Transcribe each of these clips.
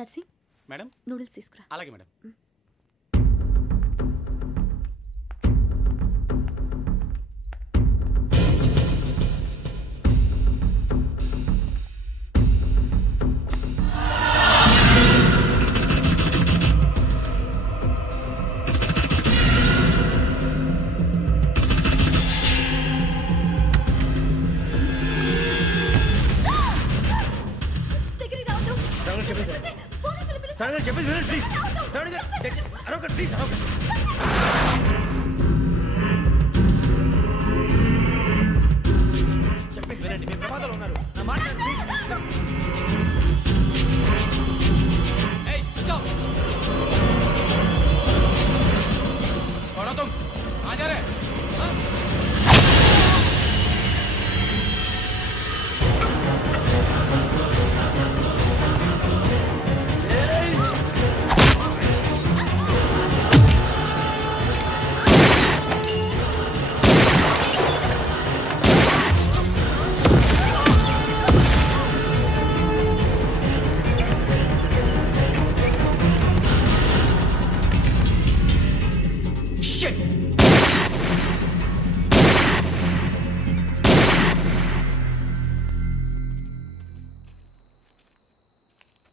నర్సి madam noodles తీసుకురా. అలాగే madam.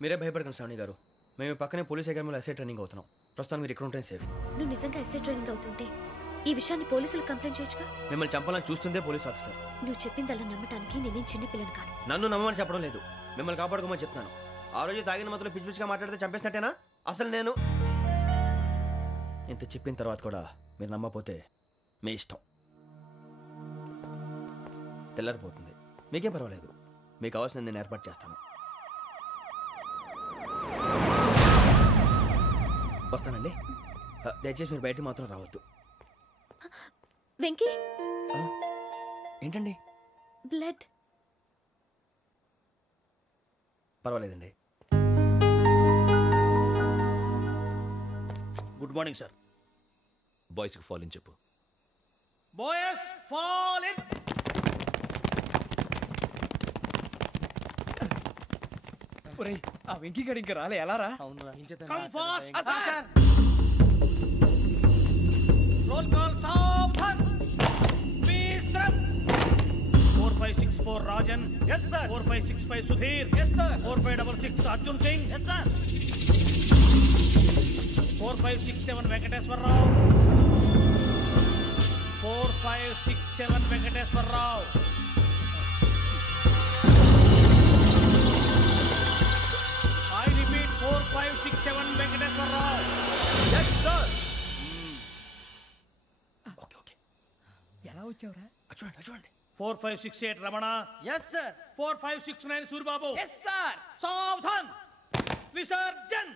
మీరే భయపడకండి శ్రావణి గారు. మేము పక్కనే పోలీస్ అకాడమీలో ఎస్ఐ ట్రైనింగ్ అవుతున్నాం. ప్రస్తుతం మీరు ఇక్కడ ఉంటే సేఫ్. నువ్వు నిజంగా ఎస్ఐ ట్రైనింగ్ అవుతుంటే ఈ విషయాన్ని పోలీసులకు కంప్లైంట్ చేయొచ్చుగా. మిమ్మల్ని చంపాలని చూస్తుందే పోలీస్ ఆఫీసర్. నువ్వు చెప్పిందల్లా నమ్మటానికి నేనేం చిన్న పిల్లని కాను. నన్ను నమ్మమని చెప్పడం లేదు, మిమ్మల్ని కాపాడుకోమని చెప్తున్నాను. ఆ రోజు తాగిన మొదలు పిచ్చి పిచ్చిగా మాట్లాడితే చంపేసినట్టేనా? అసలు నేను ఇంత చెప్పిన తర్వాత కూడా మీరు నమ్మపోతే మీ ఇష్టం. తెల్లారిపోతుంది, మీకేం పర్వాలేదు. మీకు కావాల్సిన నేను ఏర్పాటు చేస్తాను. వస్తానండి. దయచేసి మీరు బయటికి మాత్రం రావద్దు. వెంకీ ఏంటండి? బ్లడ్. పర్వాలేదండి. Good morning sir. బాయ్స్కి ఫాల్ ఇన్ చెప్పు. Boys fall in. ఒరేయ్ ఆ వెంకీ గడి ఇంకా రాలే, ఎలా రా? Come fast sir. Roll call సావధాన్. Please sir. 4564 Rajan. yes sir. 4565 Sudheer. yes sir. 4566 Arjun Singh. yes sir. 4567 Venkateswararao. 4567 Venkateswararao. I repeat 4567 Venkateswararao. yes sir. Okay okay. ఎలా వచ్చావురా? చూడండి చూడండి. 4568 Ramana. yes sir. 4569 Suribabu. yes sir. సావధాన్. Visarjan.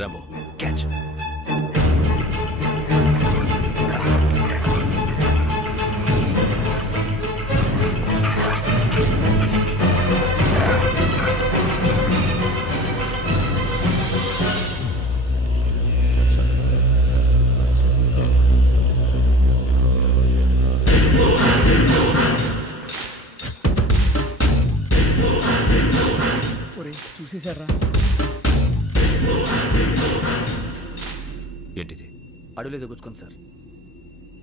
Rambo, catch. ఒరే చూసేశారా? ఏంటిది? అడవిలో గుచ్చుకుంది సార్.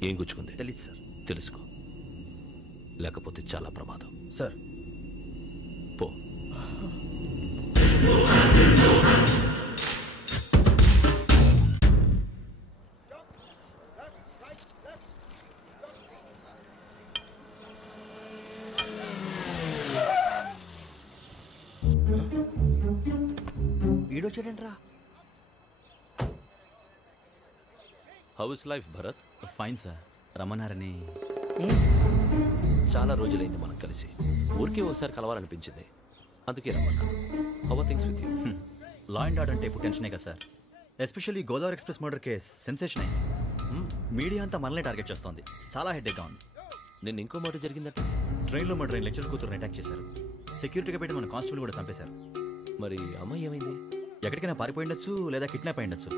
ఏం గుచ్చుకుంది? తెలీదు సార్. తెలుసుకో, లేకపోతే చాలా ప్రమాదం. సార్ పో. ఈడొచ్చాడంట్రా. How is life Bharath? Fine sir. రమ్మన్నారని. చాలా రోజులైంది మనం కలిసి. ఊరికే ఒకసారి కలవాలనిపించింది, అందుకే రమ్మన్నా. How are things with you? Law and order అంటే ఇప్పుడు టెన్షనే కదా sir. Especially Godavari Express murder case sensation అయింది. మీడియా అంతా మనల్ని టార్గెట్ చేస్తోంది. చాలా హెడ్ఏక్గా ఉంది. నిన్న ఇంకో మాట జరిగిందట. ట్రైన్లో మా ట్రైన్ లెక్చర్ కూతురుని అటాక్ చేశారు. సెక్యూరిటీగా పెట్టి మన కానిస్టేబుల్ కూడా చంపేశారు. మరి అమ్మాయి ఏమైంది? ఎక్కడికైనా పారిపోయిండొచ్చు లేదా కిడ్నాప్ అయ్యిండొచ్చు.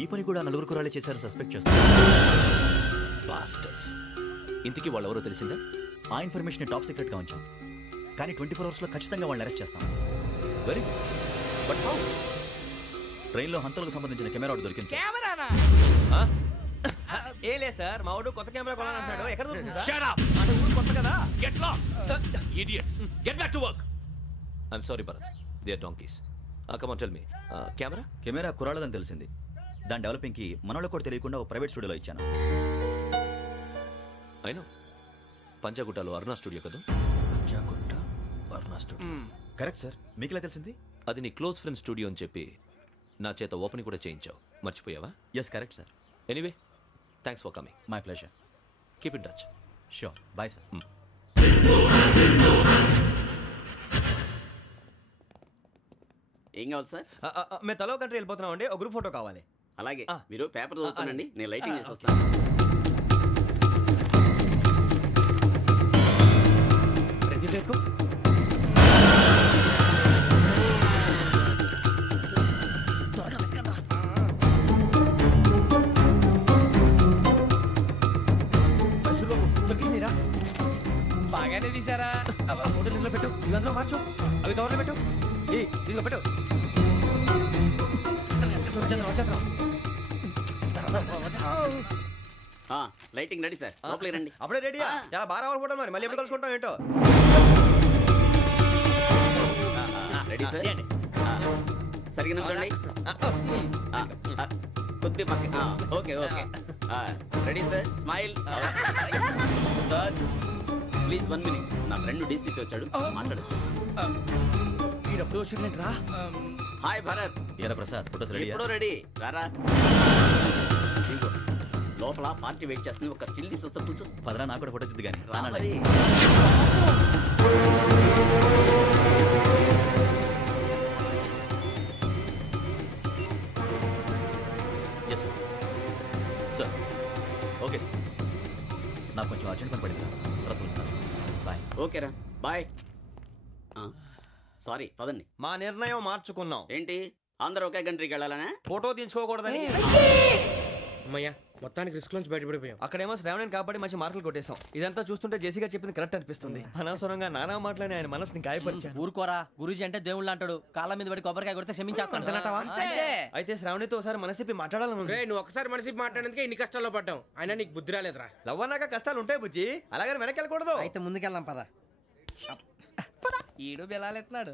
ఈ పని కూడా 4 కుర్రాళ్ళే చేశారు సస్పెక్ట్ చేస్తారు. బాస్టర్స్. ఇంతకీ వాళ్ళెవరో తెలిసిందా? ఆ ఇన్ఫర్మేషన్ టాప్ సీక్రెట్గా ఉంచాం, కానీ 24 అవర్స్లో ఖచ్చితంగా వాళ్ళని అరెస్ట్ చేస్తాం. Very but how? ట్రైన్లో హంతలకు సంబంధించిన కెమెరా ఒకటి దొరికింది సార్. కెమెరానా? ఏ లే సార్, మా వాడు కొత్త కెమెరా కొనాలంటున్నాడు. ఎక్కడ దొరుకుతుంది సార్? Shut up! అంటే ఊరు కొత్త కదా. Get lost! Idiots! Get back to work! I'm sorry, Bharat. They are donkeys. Come on, tell me. Camera? Camera కుర్రాళ్ళదని తెలిసింది. దాని డెవలపింగ్కి మనలో కూడా తెలియకుండా ఒక ప్రైవేట్ స్టూడియోలో ఇచ్చాను. I know. పంజాగుట్టలో అరుణా స్టూడియో కదా? Panjagutta Aruna studio. Correct sir. మీకు ఇలా తెలిసింది? అది నీ క్లోజ్ ఫ్రెండ్ స్టూడియో అని చెప్పి నా చేత ఓపెనింగ్ కూడా చేయించావు. మర్చిపోయావా? Yes correct sir. Anyway, thanks for coming. My pleasure. Keep in touch. Sure. Bye sir. ఏం కావాలి సార్? మేము తలో కంట్రీ వెళ్ళిపోతున్నాం అండి. ఒక గ్రూప్ ఫోటో కావాలి. అలాగే మీరు పేపర్ చదువుతానండి, నేను లైటింగ్ చేసి వస్తాను. బాగానే తీసారా? ఫోటో ఇందులో పెట్టు, ఇవందరూ మార్చు, అవి కవర్లో పెట్టు. ఇదిగో పెట్టు. లైటింగ్ రెడీ సార్, లోపలికి రండి. అప్పుడే రెడీ? చాలా బాగా రావాలి ఫోటో. మరి మళ్ళీ ఎప్పుడు కలుసుకుంటాం ఏంటో. Ready sir. సరిగ్గా నుంచోండి. కొద్ది పక్క. Okay okay. Ready sir. Smile. Please 1 minute. నా ఫ్రెండ్ డీసీకి వచ్చాడు, మాట్లాడచ్చు. ఈడప్పుడు వచ్చిందంటరా. హాయ్ భరత్. ఏరా ప్రసాద్, ఫోటోస్ రెడీ? ఎప్పుడో రెడీ. రారా. ఇదిగో లోపల పార్టీ వెయిట్ చేస్తుంది, ఒక స్టిల్ తీసి వస్తా, కూర్చో. పదరా, నాకు కూడా ఫోటో తిద్దు కానీ. మరి yes sir. Sir okay sir. నాకు కొంచెం అర్జెంట్ పని పడింది, తర్వాత చూస్తాను. బాయ్. ఓకేరా, బాయ్. సారీ, పదండి. మా నిర్ణయం మార్చుకున్నాం. ఏంటి అందరూ ఒకే కంట్రీకి వెళ్ళాలనే? ఫోటో తీసుకోకూడదని. అమ్మయ్యా, మొత్తానికి రిస్క్ నుంచి బయటపడిపోయాం. అక్కడేమో శ్రావణిని కాబట్టి మంచి మార్కులు కొట్టేశాం. ఇదంతా చూస్తుంటే జేసీగా చెప్పింది కరెక్ట్ అనిపిస్తుంది. అనవసరంగా నానా మాటలని ఆయన మనసుని గాయపరిచాను. ఊరుకోరా, గురూజీ అంటే దేవుళ్ళు అంటాడు. కాళ్ళ మీద పడి కొబ్బరికాయ కొడితే క్షమించేస్తాడు. అయితే శ్రావణితో ఒకసారి మనసిప్పి మాట్లాడాలను. నువ్వు ఒకసారి మనసి మాట్లాడేందుకే ఇన్ని కష్టాల్లో పడ్డాం. అయినా నీకు బుద్ధి రాలేదురా. లవ్ అన్నాక కష్టాలు ఉంటాయి బుజ్జి, అలాగని వెనక్కి వెళ్ళకూడదు. అయితే ముందుకెళ్దాం పద. ఈడు బెలాలెత్తున్నాడు.